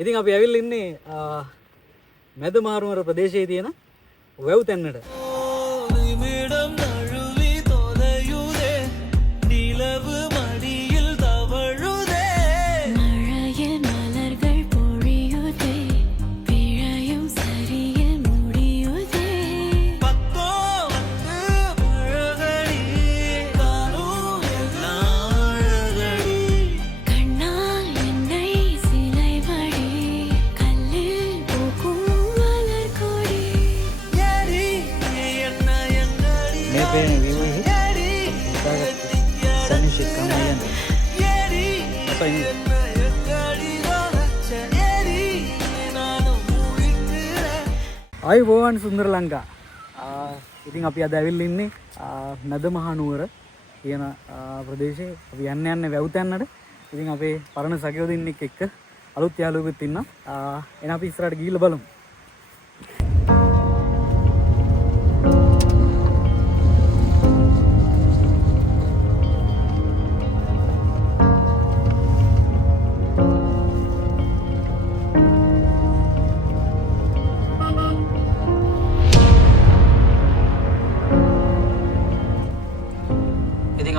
ඉතින් අපි ඇවිල්ලා ඉන්නේ මැද මහනුවර ප්‍රදේශයේ තියෙන වැව් තැන්නට. අයිබෝවන් සුන්දර ලංකා. ඉතින් අපි අද ඇවිල්ලා ඉන්නේ මැද මහනුවර කියන ප්‍රදේශයේ. අපි යන්නේ වැව් තැන්නට. ඉතින් අපේ පරණ සහයෝධින්නෙක් එක්ක අලුත් යාළුවෙකුත් ඉන්නවා. එහෙනම් අපි ඉස්සරහට ගිහිල්ලා බලමු.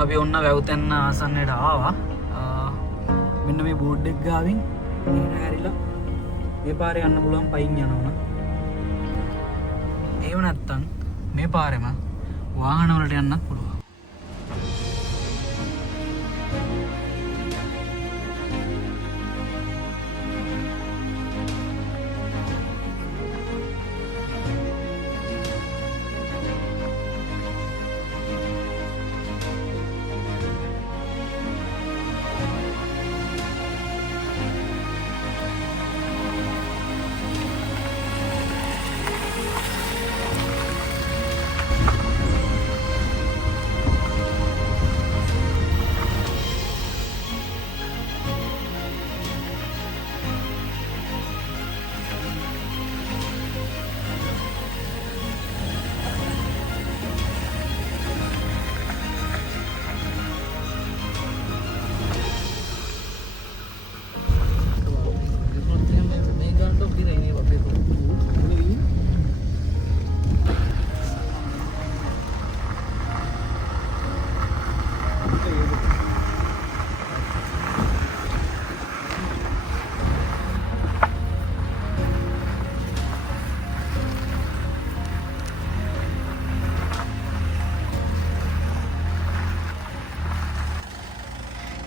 අපි ඔන්න වැව් තැන්න ආසන්නයට ආවා. මෙන්න මේ බෝඩ් එක ගාවින් මෙහෙට හැරිලා මේ පාරේ යන්න පුළුවන් පයින් යනවා. ඒව නැත්තම් මේ පාරෙම වාහන වලට යන්නත් පුළුවන්.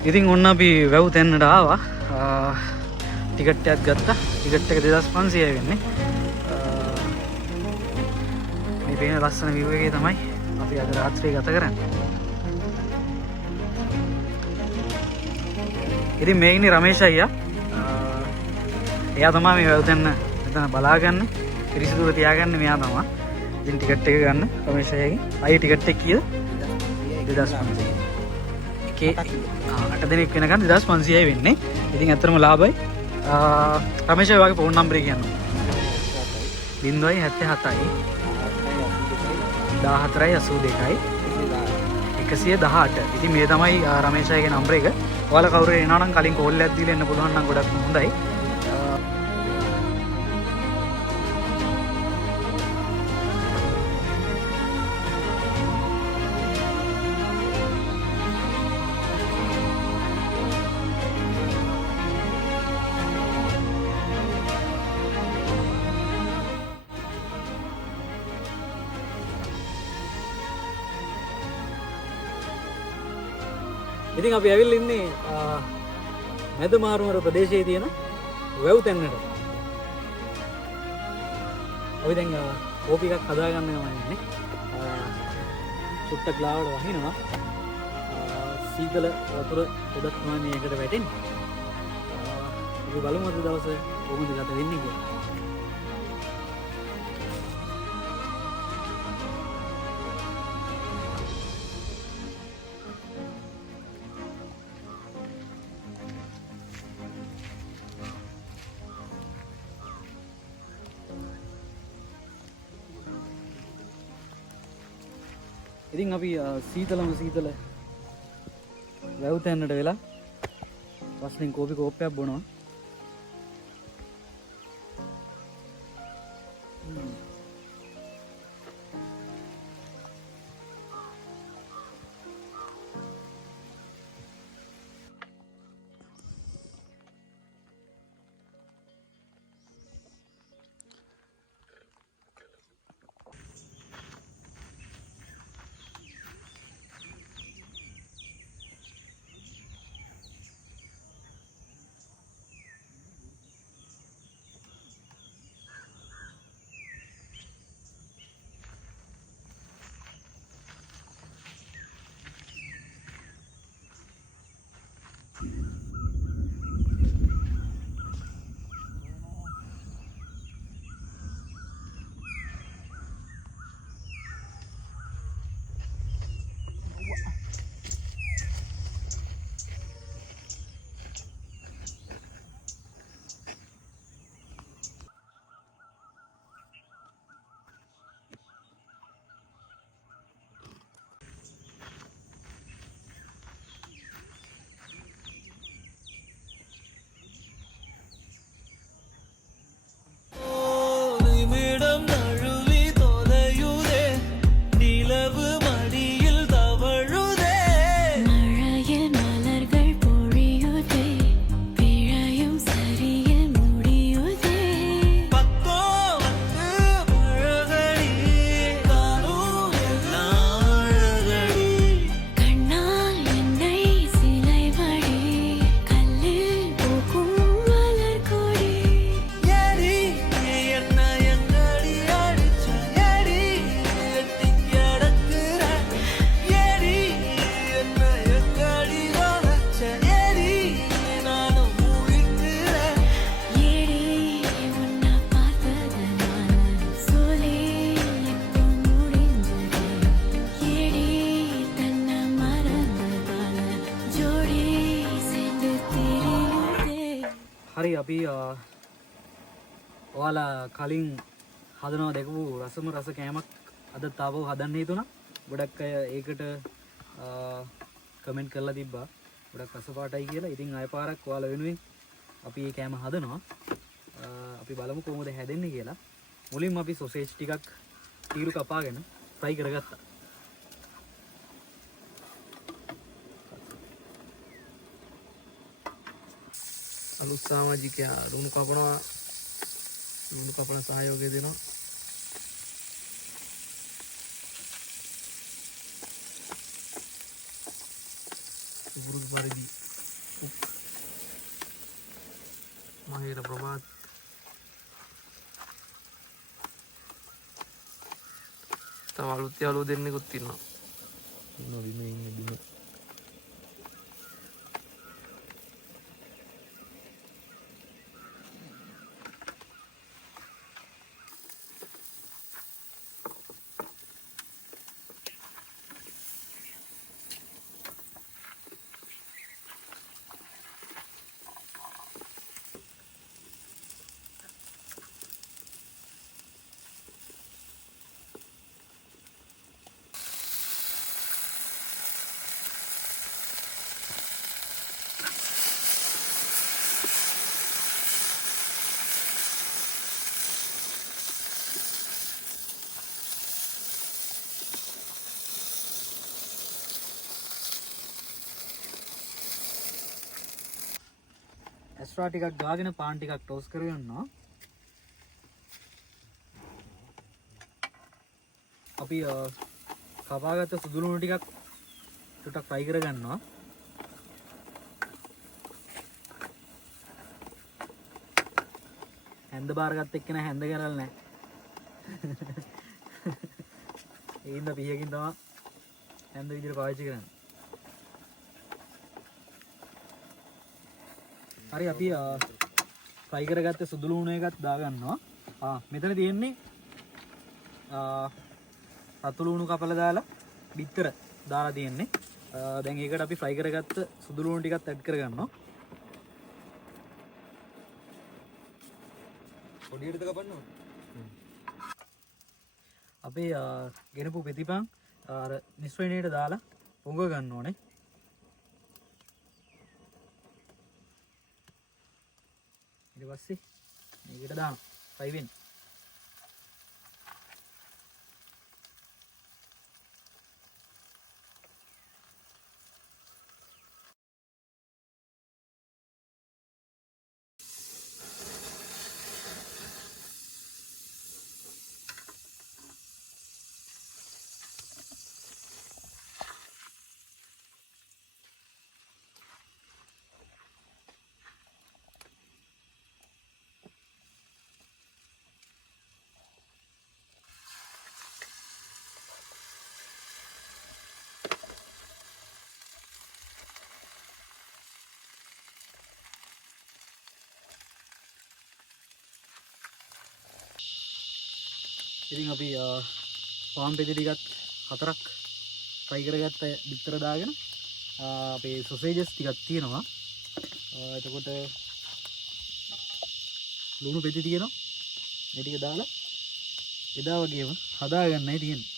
ඉතින් ඔන්න අපි වැව් තැන්නට ආවා. ටිකට් එකක් ගත්තා. ටිකට් එක 2500යි වෙන්නේ. මේ පේන ලස්සන view එකේ තමයි අපි අද රාත්‍රිය ගත කරන්නේ. ඉතින් මේ ඉන්නේ රමේෂ් අයියා. එයා තමයි මේ වැව් තැන්න මෙතන බලාගන්නේ. පිරිසිදුව තියාගන්නේ මෙයා තමයි. ඉතින් ටිකට් එක ගන්න රමේෂ් අයියාගෙන්. අයියා ටිකට් එක කීයද? 2500. අට දෙනෙක් වෙනකන් 2500යි වෙන්නේ. ඉතින් ඇත්තටම ලාභයි. රමේෂ් වගේ ෆෝන් නම්බරේ කියන්න. 077යි 1482යි 118. ඉතින් මේ තමයි රමේෂ්ගේ නම්බර එක. ඔයාලා කවුරු එනවා නම් කලින් කෝල් එකක් දීලා එන්න පුළුවන් නම් ගොඩක් හොඳයි. ඉතින් අපි ඇවිල්ලා ඉන්නේ මැද මහනුවර ප්‍රදේශයේ තියෙන වැව් තැන්නට. අපි දැන් කෝපි එකක් හදාගන්න යනවා ඉන්නේ. සුට්ටක් ලාවට වහිනවා. සීතල වතුර පොඩක් තමයි මේකට වැටෙන්නේ. අපි බලමු අද දවසේ කොහොමද ගත වෙන්නේ කියලා. ඉතින් අපි සීතලම සීතල වැව් තැන්නට වෙලා පස්සෙන් කෝපි කෝප්පයක් බොනවා. හරි අපි ඔයාලා කලින් හදනවා දැකපු රසම රස කෑමක් අද තාවව හදන්න හිතුණා. ගොඩක් අය ඒකට කමෙන්ට් කරලා තිබ්බා. ගොඩක් රස පාටයි කියලා. ඉතින් ආය පාරක් ඔයාලා වෙනුවෙන් අපි මේ කෑම හදනවා. අපි බලමු කොහොමද හැදෙන්නේ කියලා. මුලින්ම අපි සොසේජ් ටිකක් තීරු කපාගෙන ෆ්‍රයි කරගත්තා. අලුත් සමාජිකයා රුණු කපන සහයෝගය දෙනවා. පුරුදු පරිදි මහේර ප්‍රභාත් තව අලුත් යාළුවෝ දෙන්නෙකුත් ඉන්නවා. බිමේ ඉන්නේ බිම. ඇස්ට්‍රා ටිකක් ගාගෙන පාන් ටිකක් ටෝස් කරගන්නවා. අපි කපාගත්ත සුදු ලුණු ටිකක් ටිකක් ෆ්‍රයි කරගන්නවා. හැන්ද බාරගත්ත එක්කන හැන්ද කරලා නැහැ. ඒ ඉඳ පියකින් තමයි හැන්ද විදිහට පාවිච්චි කරන්නේ. හරි අපි ෆ්‍රයි කරගත්ත සුදු ලුණු එකත් දාගන්නවා. මෙතන තියෙන්නේ රතු ලුණු කපලා දාලා බිත්තර දාලා තියෙන්නේ. දැන් ඒකට අපි ෆ්‍රයි කරගත්ත සුදු ලුණු ටිකත් ඇඩ් කරගන්නවා. පොඩියට කපන්න ඕනේ. අපි ගෙනපු පෙතිපන් අර මිශ්‍රණයට දාලා පොඟ ගන්න ඕනේ. ඊට පස්සේ මේකට දානවා ෆ්‍රයි වෙන්න. ඉතින් අපි පාන් පෙති ටිකත් 4ක් ෆ්‍රයි කරගත්ත බිත්තර දාගෙන අපේ සොසේජස් ටිකක් තියෙනවා. එතකොට ලුණු පෙති තියෙනවා. මේ ටික දාලා එදා වගේම හදාගන්නයි තියෙන්නේ.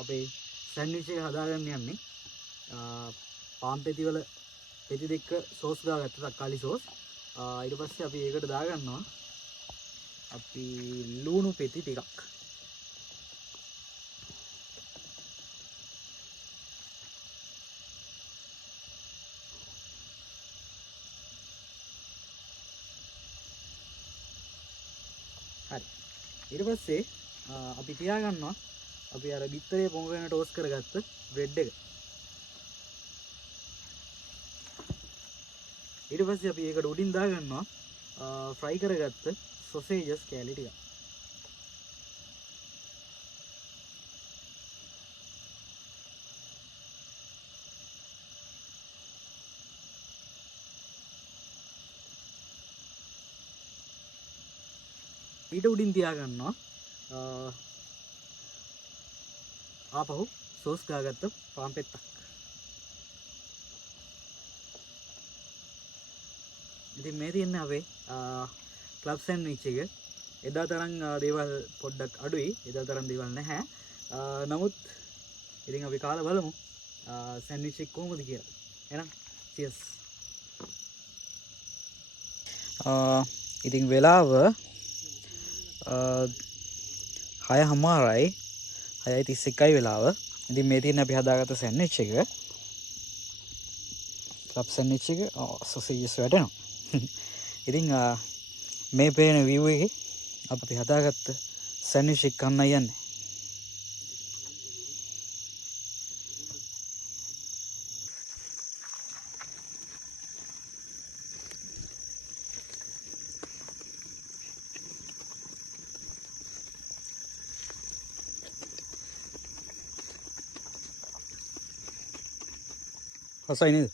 අපේ සෑන්ඩ්විච් එක හදාගන්න යන්නේ පාන් පෙති වල පෙති දෙක සෝස් දාගත්ත තක්කාලි සෝස්. ඊට පස්සේ අපි ඒකට දාගන්නවා අපි ලුණු පෙති ටිකක්. හරි. ඊට පස්සේ අපි තියාගන්නවා අපි අර බිත්තරේ පොඟගෙන ටෝස් කරගත්ත බ්‍රෙඩ් එක. ඊට පස්සේ අපි ඒකට උඩින් දාගන්නවා ෆ්‍රයි කරගත්ත සොසේජස් කෑලි ටික. ඊට උඩින් තියාගන්නවා ආපහු සෝස් ගාගත්ත පාන් පෙත්තක්. ඉතින් මේ තියන්නේ අපේ ක්ලබ් සෑන්ඩ්විච් එක. එදා තරම් දේවල් පොඩ්ඩක් අඩුයි. එදා තරම් දේවල් නැහැ. නමුත් ඉතින් අපි කාලා බලමු සෑන්ඩ්විච් එක කොහොමද කියලා. එහෙනම් cheers. ඉතින් වෙලාව 6:00යි 6:31යි වෙලාව. ඉතින් මේ තියෙන අපි හදාගත්ත සෑන්ඩ්විච් එක. ක්ලබ් සෑන්ඩ්විච් එක සොසේජස් වැටෙනවා. ඉතින් මේ පේන view එකේ අපි හදාගත්ත සෑන්ඩ්විච් එක කන්න යන්නේ. හසයි නේද?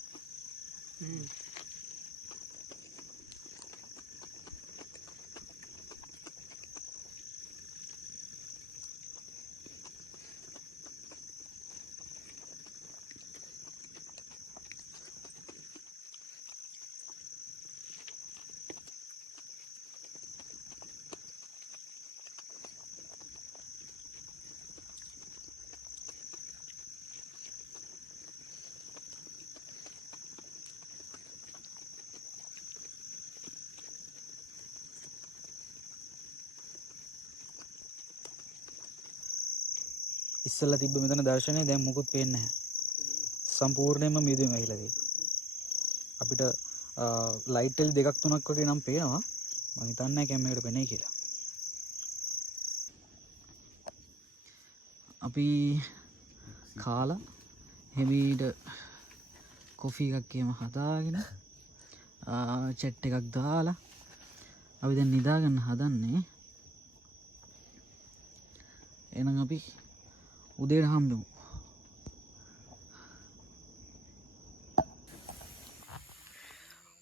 ඉස්සෙල්ලා තිබ්බ මෙතන දර්ශනය දැන් මුකුත් පේන්නේ නැහැ. සම්පූර්ණයෙන්ම මිදුම ඇහිලා තියෙනවා. අපිට ලයිට් එල් දෙකක් තුනක් වගේ නම් පේනවා. මම හිතන්නේ නැහැ කැමරේකට පෙනේ කියලා. අපි කාලා හෙමීට කොෆි එකක් එහෙම හදාගෙන චැට් එකක් දාලා අපි දැන් නිදා ගන්න හදන්නේ. එහෙනම් අපි උදේට හම්බෙමු.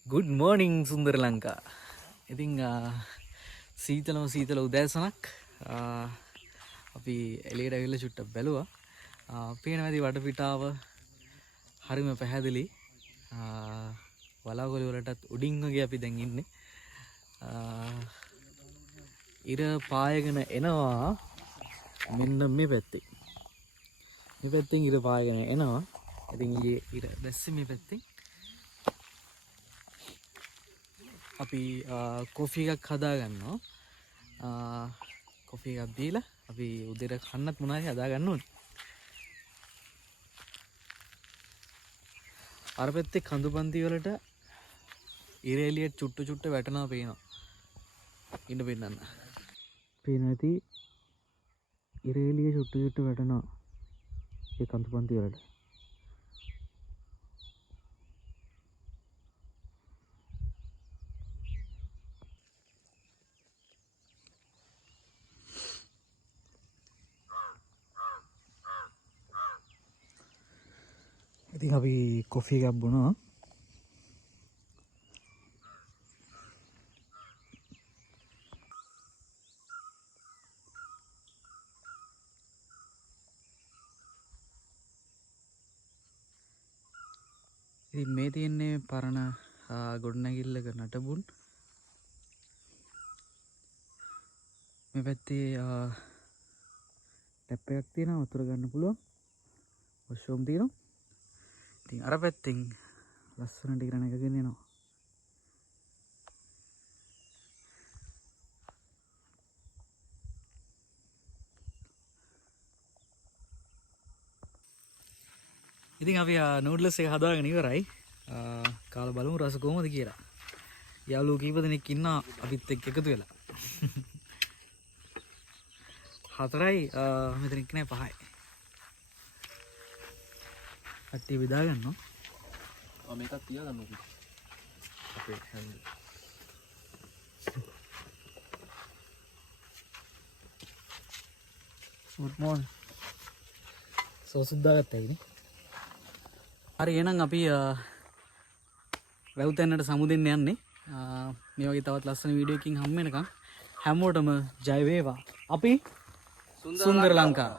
good morning සුන්දර ලංකා. ඉතින් සීතල උදෑසනක් අපි එළියට ඇවිල්ලා චුට්ටක් බැලුවා. පේනවා ඇති වටපිටාව හරිම පැහැදිලි. වලාකුළු වලටත් උඩින් වගේ අපි දැන් ඉන්නේ. ඉර පායගෙන එනවා මෙන්න මේ පැත්තේ. මේ පැත්තෙන් ඉර පායගෙන එනවා. ඉතින් ඊයේ ඉර දැස්සේ මේ පැත්තෙන්. අපි කොෆි එකක් හදා ගන්නවා. කොෆි එකක් දීලා අපි උදේට කන්නත් මොනවද හදා ගන්න ඕනේ. අර පැත්තේ කඳුපන්ති වලට ඉර එළියට චුට්ට වැටෙනවා පේනවා. ඉන්න පෙන්නන්න. පේනවා ඇති ඉර එළිය චුට්ට වැටෙනවා. ඒ කඳුපන්ති වලට. ඉතින් අපි කොෆි එකක් බොනවා. ඉතින් මේ තියෙන්නේ පරණ ගොඩනැගිල්ලක නටබුන්. මේ පැත්තේ ටැප් එකක් තියෙනවා වතුර ගන්න පුළුවන්. වොෂ්රූම් තියෙනවා. ඉතින් අර පැත්තෙන් ලස්සනට ඉරණ එකගෙන යනවා. ඉතින් අපි නූඩ්ලස් එක හදාගෙන ඉවරයි. කාලා බලමු රස කොහොමද කියලා. යාළුවෝ කීප දෙනෙක් ඉන්නවා අපිත් එක්ක එකතු වෙලා. 4යි මෙතන ඉන්නේ 5යි. කට්ටිය බෙදා ගන්නවා. මේකත් තියාගන්න ඕක. අපේ හැන්ඩල්. good morning. සෝසුද්දා ගත්තා ඉතින්. හරි එහෙනම් අපි වැව්තැන්නට සමුදෙන්න යන්නේ. මේ වගේ තවත් ලස්සන වීඩියෝ එකකින් හම්බ වෙනකම් හැමෝටම ජය වේවා. අපි සුන්දර ලංකාව.